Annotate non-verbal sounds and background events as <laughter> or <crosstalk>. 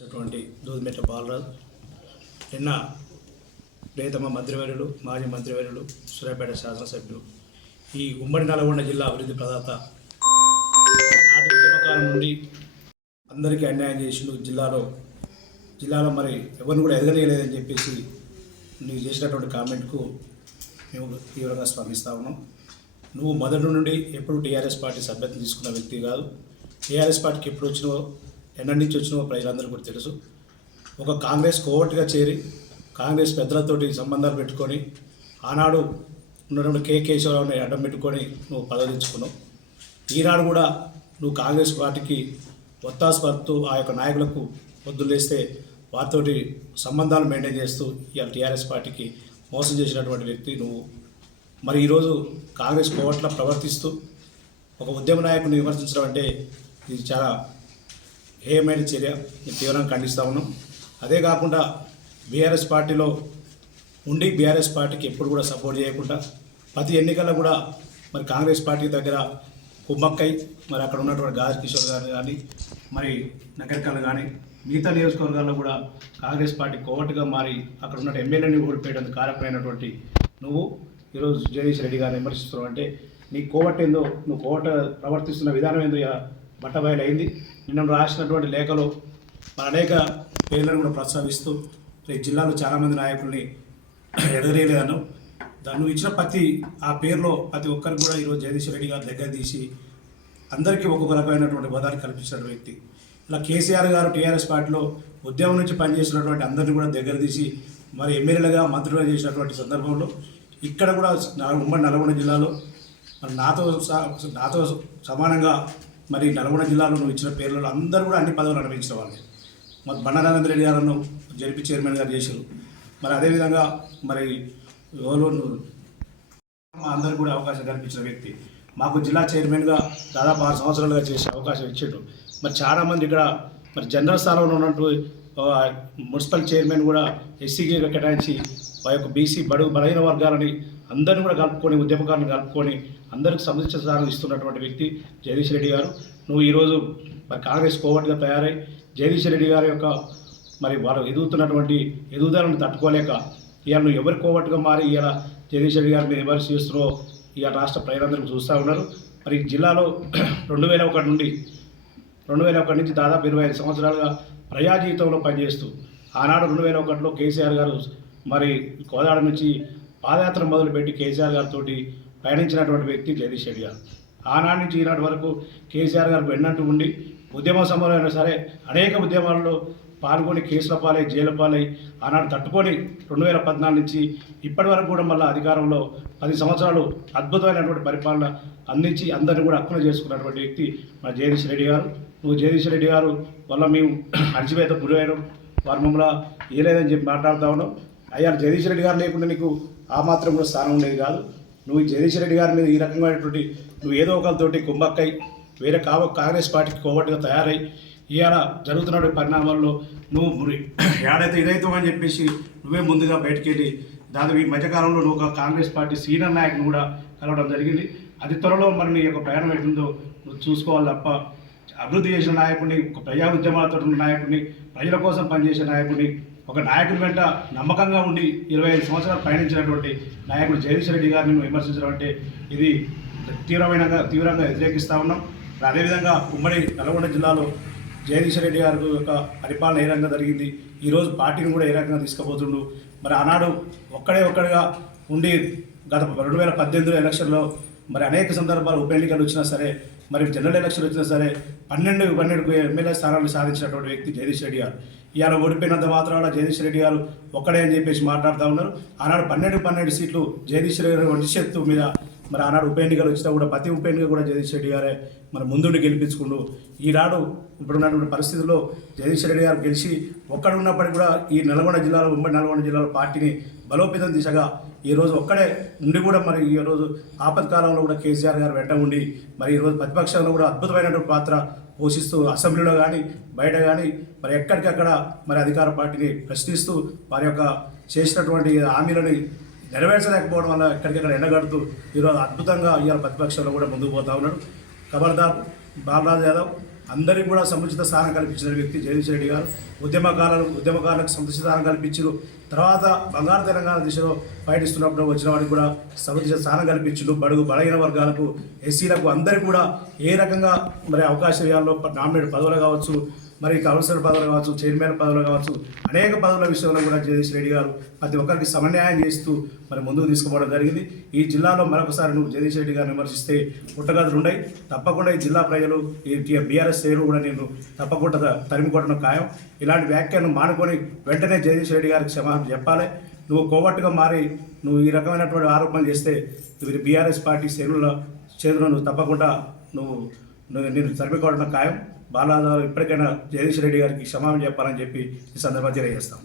అటువంటి దూదిమెట్ల బాలరాజు నిన్న ప్రియతమ మంత్రివర్యులు మాజీ మంత్రివర్యులు సూర్యాపేట శాసనసభ్యులు ఈ ఉమ్మడి నల్గొండ జిల్లా అభివృద్ధి ప్రదాత నాటి ఉద్యమకాలం నుండి అందరికీ అన్యాయం చేసిండు జిల్లాలో జిల్లాలో మరి ఎవరిని కూడా ఎదగలేదని చెప్పేసి నీకు చేసినటువంటి కామెంట్కు మేము తీవ్రంగా స్పందిస్తా ఉన్నాం. నువ్వు మొదటి నుండి ఎప్పుడు టీఆర్ఎస్ పార్టీ సభ్యత్వం తీసుకున్న వ్యక్తి కాదు. టీఆర్ఎస్ పార్టీకి ఎప్పుడు వచ్చినవో ఎన్నటి నుంచి వచ్చిన ప్రజలందరూ కూడా తెలుసు. ఒక కాంగ్రెస్ కోవట్గా చేరి కాంగ్రెస్ పెద్దలతోటి సంబంధాలు పెట్టుకొని ఆనాడు ఉన్నటువంటి కే. కేశవరావుని అడ్డం పెట్టుకొని నువ్వు పదవించుకున్నావు ఈనాడు కూడా నువ్వు కాంగ్రెస్ పార్టీకి ఒత్తాసు పడుతూ ఆ యొక్క నాయకులకు వద్దులేస్తే వారితోటి సంబంధాలు మెయింటైన్ చేస్తూ ఇవాళ టీఆర్ఎస్ పార్టీకి మోసం చేసినటువంటి వ్యక్తి నువ్వు. మరి ఈరోజు కాంగ్రెస్ కోవట్ల ప్రవర్తిస్తూ ఒక ఉద్యమ నాయకుని విమర్శించడం అంటే ఇది చాలా హేయమైన చర్య నేను తీవ్రంగా ఖండిస్తూ ఉన్నాం. అదే కాకుండా బీఆర్ఎస్ పార్టీలో ఉండి బీఆర్ఎస్ పార్టీకి ఎప్పుడు కూడా సపోర్ట్ చేయకుండా ప్రతి ఎన్నికల్లో కూడా మరి కాంగ్రెస్ పార్టీ దగ్గర కుమ్మక్కై మరి అక్కడ ఉన్నటువంటి గాజి కిషోర్ గారు కానీ మరి నగరికల్ కానీ మిగతా నియోజకవర్గాల్లో కూడా కాంగ్రెస్ పార్టీ కోవట్టుగా మారి అక్కడ ఉన్న ఎమ్మెల్యేని ఓడిపోయడానికి కారకమైనటువంటి నువ్వు ఈరోజు జగదీష్ రెడ్డి గారిని విమర్శిస్తున్నావు అంటే నీ కోవట్ ఏందో నువ్వు కోవట ప్రవర్తిస్తున్న విధానం ఏందో బట్టబయలైంది. నిన్న రాసినటువంటి లేఖలో మన అనేక పేర్లను కూడా ప్రస్తావిస్తూ రేపు జిల్లాలో చాలామంది నాయకుల్ని ఎడగలేదన్నావు దాన్ని నువ్వు ఇచ్చిన ప్రతి ఆ పేరులో ప్రతి ఒక్కరికి కూడా ఈరోజు జగదీశ్వర రెడ్డి గారు దగ్గర తీసి అందరికీ ఒక్కొక్క రకమైనటువంటి పదాలు కల్పించిన వ్యక్తి. ఇలా కేసీఆర్ గారు టీఆర్ఎస్ పార్టీలో ఉద్యమం నుంచి పనిచేసినటువంటి అందరినీ కూడా దగ్గర తీసి మరి ఎమ్మెల్యేలుగా మంత్రులుగా చేసినటువంటి సందర్భంలో ఇక్కడ కూడా నా ఉమ్మడి నల్గొండ జిల్లాలో మరి నాతో నాతో సమానంగా మరి నల్గొండ జిల్లాలో నువ్వు ఇచ్చిన పేర్లలో అందరూ కూడా అన్ని పదవులు అనుభవించిన వాళ్ళే. మరి బండారానంద రెడ్డి గారు జడిపి చైర్మన్ గారు చేశారు. మరి అదేవిధంగా మరి ఎవరు మా అందరూ కూడా అవకాశం కల్పించిన వ్యక్తి. మాకు జిల్లా చైర్మన్గా దాదాపు ఆరు సంవత్సరాలుగా చేసే అవకాశం ఇచ్చాడు. మరి చాలామంది ఇక్కడ మరి జనరల్ స్థానంలో ఉన్నట్టు మున్సిపల్ చైర్మన్ కూడా ఎస్సీకి కేటాయించి ఆ యొక్క బీసీ బడుగు బలహీన వర్గాలని అందరిని కూడా కలుపుకొని ఉద్యమకారులను కలుపుకొని అందరికి సముచిత స్థానం ఇస్తున్నటువంటి వ్యక్తి జగదీష్ రెడ్డి గారు. నువ్వు ఈరోజు మరి కాంగ్రెస్ కోవట్గా తయారై జగదీష్ రెడ్డి గారి యొక్క మరి వారు ఎదుగుతున్నటువంటి ఎదుగుదలను తట్టుకోలేక ఇవాళ నువ్వు ఎవరి కోవట్గా మారి ఇవాళ జగదీష్ రెడ్డి గారు మీద విమర్శ చేస్తున్నారో ఇవాళ రాష్ట్ర ప్రజలందరూ చూస్తూ ఉన్నారు. మరి జిల్లాలో <clears throat> రెండు వేల ఒకటి నుండి రెండు వేల ఒకటి నుంచి దాదాపు ఇరవై ఐదు సంవత్సరాలుగా ప్రజా జీవితంలో పనిచేస్తూ ఆనాడు రెండు వేల ఒకటిలో కేసీఆర్ గారు మరి కోదాడ నుంచి పాదయాత్ర మొదలుపెట్టి కేసీఆర్ గారితో పయనించినటువంటి వ్యక్తి జగదీష్ రెడ్డి గారు. ఆనాటి నుంచి ఈనాటి వరకు కేసీఆర్ గారు వెన్నట్టు ఉండి ఉద్యమ సమయంలో అయినా సరే అనేక ఉద్యమాల్లో పాల్గొని కేసుల పాలై జైలు పాలై ఆనాడు తట్టుకొని రెండు వేల పద్నాలుగు నుంచి ఇప్పటి వరకు కూడా మళ్ళీ అధికారంలో పది సంవత్సరాలు అద్భుతమైనటువంటి పరిపాలన అందించి అందరిని కూడా హక్కులు చేసుకున్నటువంటి వ్యక్తి మన జగదీష్ రెడ్డి గారు. నువ్వు జగదీష్ రెడ్డి గారు వల్ల మేము అణచివేత గురైనాం వారి మమ్మల్ని ఏలేదని చెప్పి మాట్లాడుతా ఉన్నాం. అయ్యా జగదీష్ రెడ్డి గారు లేకుండా నీకు ఆ మాత్రం కూడా స్థానం ఉండేది కాదు. నువ్వు ఈ జగదీష్ రెడ్డి గారి మీద ఈ రకమైనటువంటి నువ్వు ఏదో ఒకరితోటి కుంభక్కై వేరే కావ కాంగ్రెస్ పార్టీకి కోవట్టుగా తయారై ఇవాళ జరుగుతున్న పరిణామాల్లో నువ్వు ఏడైతే ఏడైతే అని చెప్పేసి నువ్వే ముందుగా బయటకు వెళ్ళి దాదాపు ఈ మధ్యకాలంలో నువ్వు ఒక కాంగ్రెస్ పార్టీ సీనియర్ నాయకుని కూడా కలవడం జరిగింది. అతి త్వరలో మరి నీ యొక్క ప్రయాణం ఎటుందో నువ్వు చూసుకోవాలి తప్ప అభివృద్ధి చేసిన నాయకుడిని ఒక ప్రజా ఉద్యమాలతో ఉన్న నాయకుడిని ప్రజల కోసం పనిచేసే నాయకుడిని ఒక నాయకుడి వెంట నమ్మకంగా ఉండి ఇరవై ఐదు సంవత్సరాలు పయనించినటువంటి నాయకుడు జగదీష్ రెడ్డి గారిని విమర్శించడం అంటే ఇది తీవ్రమైన తీవ్రంగా వ్యతిరేకిస్తూ ఉన్నాం. అదేవిధంగా ఉమ్మడి నల్గొండ జిల్లాలో జగదీష్ రెడ్డి గారి యొక్క పరిపాలన ఏ రకంగా జరిగింది? ఈరోజు పార్టీని కూడా ఏ రకంగా తీసుకుపోతుండు? మరి ఆనాడు ఒక్కడే ఒక్కడిగా ఉండి గత రెండు వేల పద్దెనిమిది ఎలక్షన్లో మరి అనేక సందర్భాలు ఉప ఎన్నికలు వచ్చినా సరే మరి జనరల్ ఎలక్షన్ వచ్చినా సరే పన్నెండు పన్నెండు ఎమ్మెల్యే స్థానాలు సాధించినటువంటి వ్యక్తి జగదీష్ రెడ్డి గారు. ఇవాళ ఓడిపోయినంత మాత్రాన జగదీష్ రెడ్డి గారు ఒక్కడే అని చెప్పేసి మాట్లాడుతూ ఉన్నారు. ఆనాడు పన్నెండు పన్నెండు సీట్లు జగదీష్ రెడ్డి గారు ఒంటి చేత్తు మీద మరి ఆనాడు ఉప ఎన్నికలు వచ్చినా కూడా ప్రతి ఉప ఎన్నిక కూడా జగదీష్ రెడ్డి గారే మరి ముందుండి గెలిపించుకుండు. ఈనాడు ఇప్పుడున్నటువంటి పరిస్థితుల్లో జగదీష్ రెడ్డి గారు గెలిచి ఒక్కడున్నప్పటికీ కూడా ఈ నల్గొండ జిల్లాలో ఉమ్మడి నల్గొండ జిల్లాలో పార్టీని బలోపేతం దిశగా ఈరోజు ఒక్కడే ఉండి కూడా మరి ఈరోజు ఆపత్కాలంలో కూడా కేసీఆర్ గారు వెంట ఉండి మరి ఈరోజు ప్రతిపక్షంలో కూడా అద్భుతమైనటువంటి పాత్ర పోషిస్తూ అసెంబ్లీలో కానీ బయట కానీ మరి ఎక్కడికక్కడ మరి అధికార పార్టీని ప్రశ్నిస్తూ వారి యొక్క చేసినటువంటి హామీలని నెరవేర్చలేకపోవడం వల్ల ఎక్కడికక్కడ ఎండగడుతూ ఈరోజు అద్భుతంగా ఇవాళ ప్రతిపక్షంలో కూడా ముందుకు పోతా ఉన్నాడు ఖబర్దార్ బాలరాజు యాదవ్ అందరికీ కూడా సముచిత స్థానం కల్పించిన వ్యక్తి జగదీష్ రెడ్డి గారు. ఉద్యమకారులు ఉద్యమకారులకు సముచిత స్థానం కల్పించారు. తర్వాత బంగారు తెలంగాణ దిశలో పయనిస్తున్నప్పుడు వచ్చిన వారికి కూడా సముచిత స్థానం కల్పించారు. బడుగు బలహీన వర్గాలకు ఎస్సీలకు అందరికీ కూడా ఏ రకంగా మరి అవకాశం ఇవ్వాలో నామినేట్ పదవులు కావచ్చు మరి కౌన్సిలర్ పదవులు కావచ్చు చైర్మన్ పదవులు కావచ్చు అనేక పదవుల విషయంలో కూడా జగదీష్ రెడ్డి గారు ప్రతి ఒక్కరికి సమన్యాయం చేస్తూ మరి ముందుకు తీసుకుపోవడం జరిగింది. ఈ జిల్లాలో మరొకసారి నువ్వు జగదీష్ రెడ్డి గారిని విమర్శిస్తే పుట్టగదులు ఉన్నాయి తప్పకుండా ఈ జిల్లా ప్రజలు ఈ బీఆర్ఎస్ శ్రేణులు కూడా నేను తప్పకుండా త- తరిమి కొట్టడం ఖాయం. ఇలాంటి వ్యాఖ్యను మానుకొని వెంటనే జగదీష్ రెడ్డి గారికి క్షమాపణ చెప్పాలి. నువ్వు కోవట్టుగా మారి నువ్వు ఈ రకమైనటువంటి ఆరోపణలు చేస్తే మీరు బీఆర్ఎస్ పార్టీ శ్రేణుల చేతులను నువ్వు తప్పకుండా నువ్వు నువ్వు నేను తరిమికోవడం ఖాయం. బాలాజీ ఇప్పటికైనా జగదీష్ రెడ్డి గారికి క్షమాపణ చెప్పాలని చెప్పి ఈ సందర్భంగా తెలియజేస్తాం.